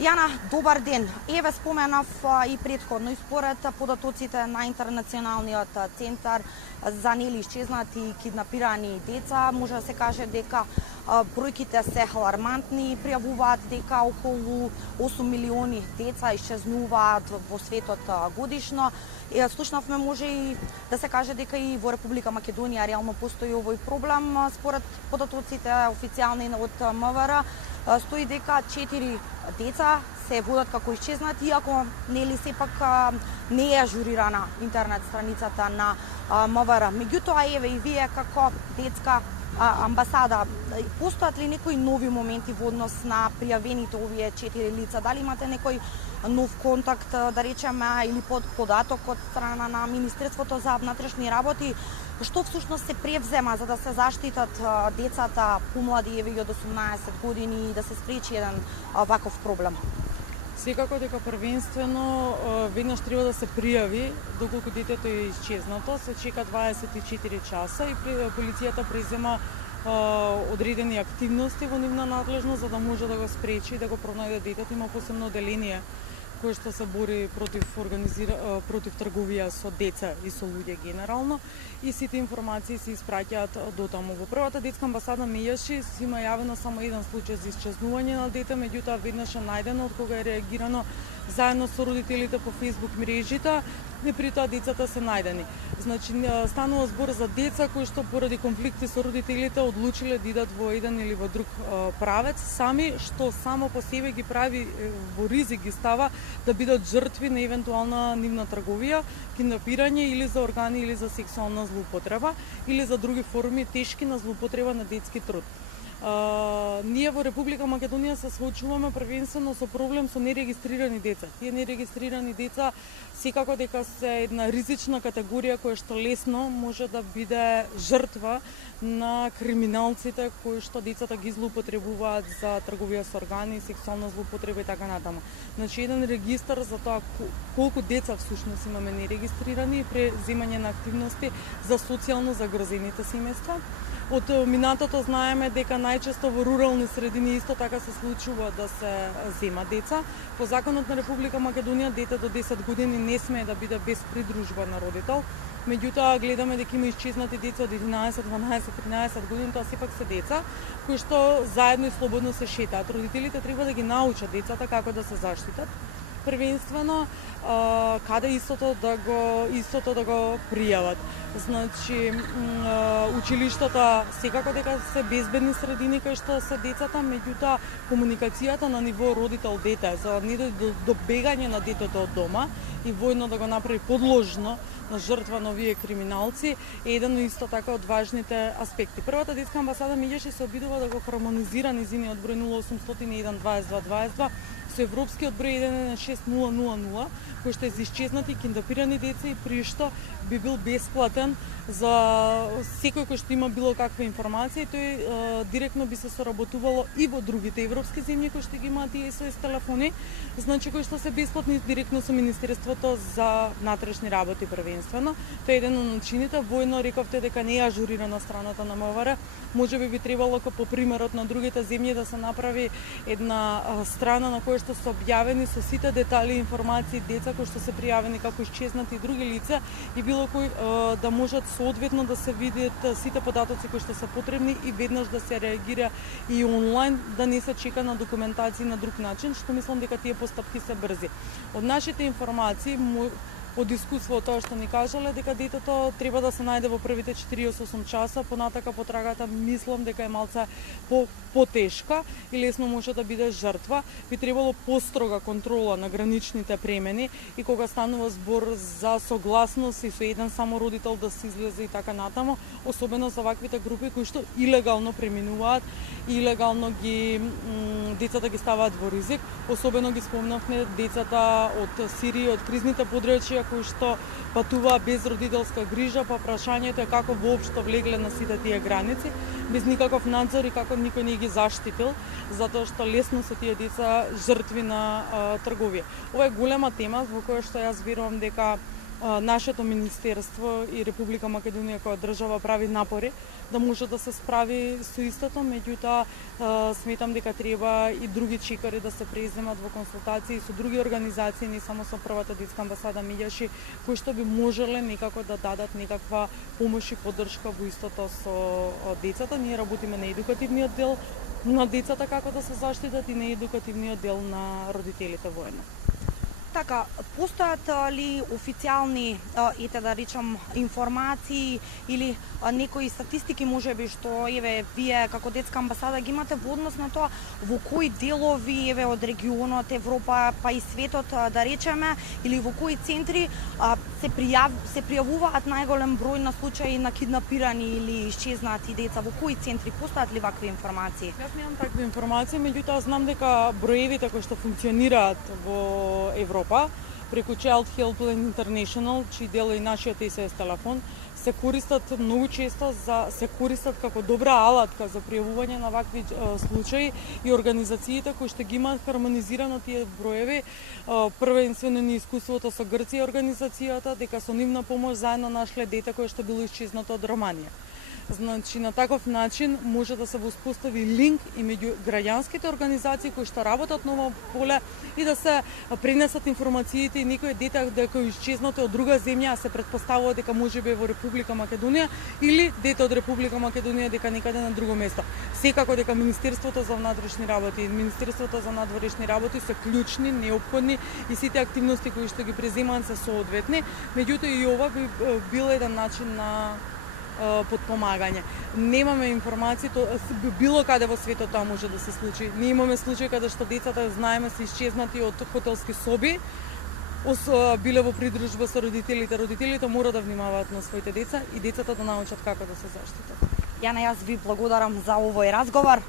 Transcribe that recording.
Јана, добар ден. Еве споменав и претходно и според податоците на Интернационалниот центар за нели исчезнати и киднапирани деца, може да се каже дека бројките се алармантни, пријавуваат дека околу 8 милиони деца исчезнуваат во светот годишно. Слушнавме, може и да се каже дека и во Република Македонија реално постои овој проблем. Според податоците официјални од МВР, стои дека 4 деца се водат како исчезнати, иако нели сепак не е ажурирана интернет страницата на МВР. Меѓутоа, еве и вие како детска амбасада, постојат ли некои нови моменти во однос на пријавените овие 4 лица? Дали имате некој нов контакт, да речеме, или податок од страна на Министерството за внатрешни работи? Што всушност се превзема за да се заштитат децата помлади еве од 18 години и да се спречи еден ваков проблем? Секако дека првенствено веднаш треба да се пријави доколку детето е исчезнато, се чека 24 часа и полицијата презема одредени активности во нивна надлежност за да може да го спречи и да го пронајде детето. Има посебно оделение кој што се бори против трговија со деца и со луѓе генерално, и сите информации се испраќаат до таму. Во првата детска амбасада Мејаши си има јавено само еден случај за исчезнување на дете, меѓутоа веднаш е најдено од кога е реагирано заедно со родителите по Facebook мрежите, и при тоа децата се најдени. Значи, станува збор за деца кои што поради конфликти со родителите одлучиле да идат во еден или во друг правец сами, што само по себе ги прави во ризик, ги става да бидат жртви на евентуална нивна трговија, киднапирање или за органи или за сексуална злоупотреба или за други форми тешки на злоупотреба на детски труд. Ние во Република Македонија се соочуваме првенствено со проблем со нерегистрирани деца. Тие нерегистрирани деца секако дека се една ризична категорија која што лесно може да биде жртва на криминалците кои што децата ги злоупотребуваат за трговија со органи, сексуална злоупотреба и така натаму. Значи, еден регистар за тоа колку деца всушност имаме нерегистрирани и преземање на активности за социјално загрозените семејства. Од минатото знаеме дека најчесто во рурални средини исто така се случува да се зема деца. По законот на Република Македонија дете до 10 години не смее да биде без придружба на родител. Меѓутоа гледаме дека има исчезнати деца од 11, 12, 13 години, тоа сепак се деца кои што заедно и слободно се шетаат. Родителите треба да ги научат децата како да се заштитат. Првенствено каде истото да го пријават. Значи, училиштата секако дека се безбедни средини кај што се децата, меѓутоа комуникацијата на ниво родител-дете за не до бегање на детето од дома и војно да го направи подложно на жртва на овие криминалци е еден исто така од важните аспекти. Првата детска амбасада Меѓаши се обидува да го хармонизира низиниот број 0801 22 22 со европскиот број 116 кој што е за исчезнати киднапирани деца и при што би бил бесплатен за секој кој што има било каква информација, и тој директно би се соработувало и во другите европски земји кои што ги имаат и СОС телефони, значи кои што се бесплатни директно со Министерството за внатрешни работи првенствено. Тоа е еден од начините. Војно рековте дека не е ажурирана страната на МВР. Можеби би требало како по примерот на другите земји да се направи една страна на која што се објавени со сите детали и информации деца кои што се пријавени како исчезнати и други лица, и било кој да можат соодветно да се видат сите податоци кои што се потребни и веднаш да се реагира и онлайн, да не се чека на документација на друг начин, што мислам дека тие постапки се брзи. Од нашите информации од искуство тоа што ни кажале дека детето треба да се најде во првите 48 часа, понатака потрагата мислам дека е малце потешка и лесно може да биде жртва. Би требало построга контрола на граничните премени и кога станува збор за согласност и со еден само родител да се излезе и така натаму, особено за ваквите групи кои што илегално преминуваат, илегално децата ги ставаат во ризик. Особено ги спомнавме децата од Сирија, од кризните подрачја кои што патуваат без родителска грижа, па прашањето е како воопшто влегле на сите тие граници, без никаков надзор и како никој не ги заштитил, затоа што лесно се тие деца жртви на трговија. Ова е голема тема во која што јас верувам дека нашето министерство и Република Македонија која држава прави напори да може да се справи со истото, меѓутоа сметам дека треба и други чекори да се преземат во консултации со други организации, не само со првата детска амбасада Миѓаши, кои што би можеле некако да дадат некаква помош и поддршка во истото со децата. Ние работиме на едукативниот дел на децата како да се заштитат и на едукативниот дел на родителите воедно. Така, постојат ли официјални, ете да речам, информации или некои статистики можеби што еве вие како детска амбасада ги имате во однос на тоа во кои делови еве од регионот, Европа па и светот да речеме, или во кои центри се пријавуваат најголем број на случаи на киднапирани или исчезнати деца? Во кои центри постојат ли вакви информации? Јас немам такви информации, меѓутоа знам дека броевите кои што функционираат во Европа преку Child Helpline International, чиј дел е и нашиот СС телефон, се користат многу често се користат како добра алатка за пријавување на вакви случаи и организациите кои што ги имаат хармонизирано тие броеви. Првенствено ни искуството со Грција организацијата, дека со нивна помош заедно нашле дете кое што било исчезнато од Романија. Значи, на таков начин може да се воспостави линк и меѓу граѓанските организации кои што работат на ова поле и да се пренесат информациите и некој дете дека е исчезнато од друга земја, а се претпоставува дека можеби во Република Македонија или дете од Република Македонија дека некаде на друго место. Секако дека Министерството за внатрешни работи и Министерството за надворешни работи се клучни, неопходни и сите активности кои што ги преземаат се соодветни, меѓутоа и ова би бил еден начин на подпомагање. Немаме информации, било каде во светот тоа може да се случи. Ние имаме случаи каде што децата знаеме се исчезнати од хотелски соби, биле во придружба со родителите. Родителите мора да внимаваат на своите деца и децата да научат како да се заштитат. Јана, јас ви благодарам за овој разговор.